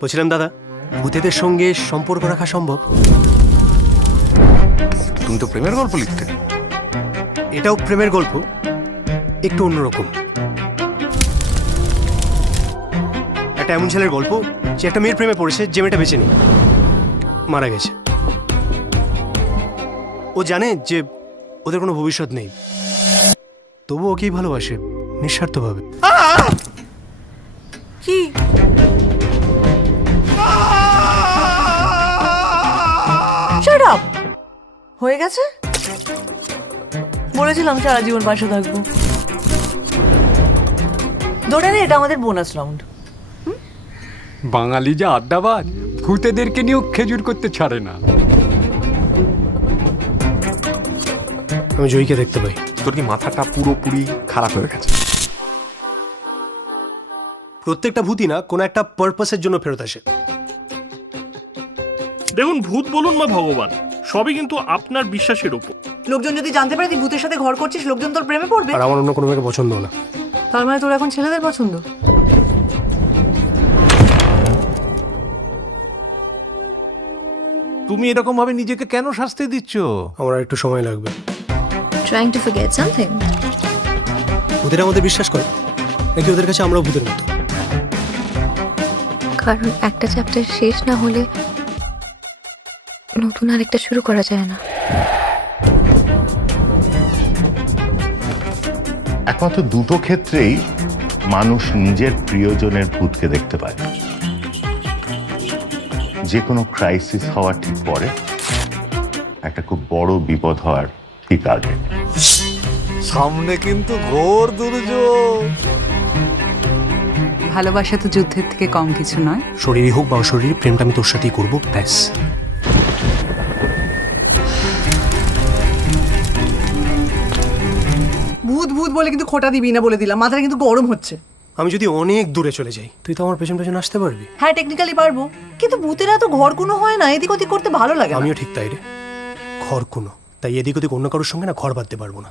বলছিলাম দাদা, ভূতেদের সঙ্গে সম্পর্ক রাখা সম্ভব? তুমি তো প্রেমের গল্প লিখতে। এটাও প্রেমের গল্প, একটু অন্যরকম। একটা এমন ছেলের গল্প যে একটা মেয়ের প্রেমে পড়েছে, যে মেয়েটা বেঁচে নেই, মারা গেছে। ও জানে যে ওদের কোনো ভবিষ্যৎ নেই, তবু ওকেই ভালোবাসে নিঃস্বার্থভাবে। কি শাট আপ হয়ে গেছে? বলেছিলাম সারা জীবন পাশে থাকবো। ধরে নে এটা আমাদের বোনাস রাউন্ড। বাঙালি যে আড্ডাবাজ, ভূতেদেরকে নিয়েও খেজুর করতে ছাড়ে না। আমি জয়ীকে দেখতে পাই। তোর কি মাথাটা পুরোপুরি খারাপ হয়ে গেছে? প্রত্যেকটা ভূতই না কোনো একটা পারপাসের জন্য ফেরত আসে। দেখুন, ভূত বলুন বা ভগবান, সবই কিন্তু আপনার বিশ্বাসের উপর। লোকজন যদি জানতে পারে তুই ভূতের সাথে ঘর করছিস, লোকজন তোর প্রেমে পড়বে। আর আমার অন্য কোনো মেয়েকে পছন্দ না। তার মানে তোর এখন ছেলেদের পছন্দ? তুমি এরকম ভাবে নিজেকে কেন শাস্তি দিচ্ছ? আমার আর একটু সময় লাগবে। Trying to forget something. ভূতেরা আমাদের বিশ্বাস করে নাকি ওদের কাছে আমরাও ভূতের মতো? কারণ একটা চ্যাপ্টার শেষ না হলে নতুন আরেকটা শুরু করা যায় না। একমাত্র দুটো ক্ষেত্রেই মানুষ নিজের প্রিয়জনের ভূতকে দেখতে পায়। যে কোনো ক্রাইসিস হওয়ার ঠিক পরে, একটা খুব বড় বিপদ হওয়ার ঠিক আগে। সামনে কিন্তু ঘোর দুর্যোগ। ভালোবাসা তো যুদ্ধের থেকে কম কিছু নয়। শরীরই হোক বা অশরীরই, প্রেমটা আমি তোর সাথেই করবো, ব্যাস। ভূত ভূত বলে কিন্তু খোটা দিবি না বলে দিলাম, মাথাটা কিন্তু গরম হচ্ছে। আমি যদি অনেক দূরে চলে যাই, তুই তো আমার পেছন পেছন আসতে পারবি। হ্যাঁ টেকনিক্যালি পারবো, কিন্তু ভূতেরা তো ঘর কোনো হয় না, এদিক ওদিক করতে ভালো লাগে না। আমিও ঠিক তাই রে, ঘর কোনো, তাই এদিক ওদিক অন্য কারোর সঙ্গে না ঘর বাঁধতে পারবো না।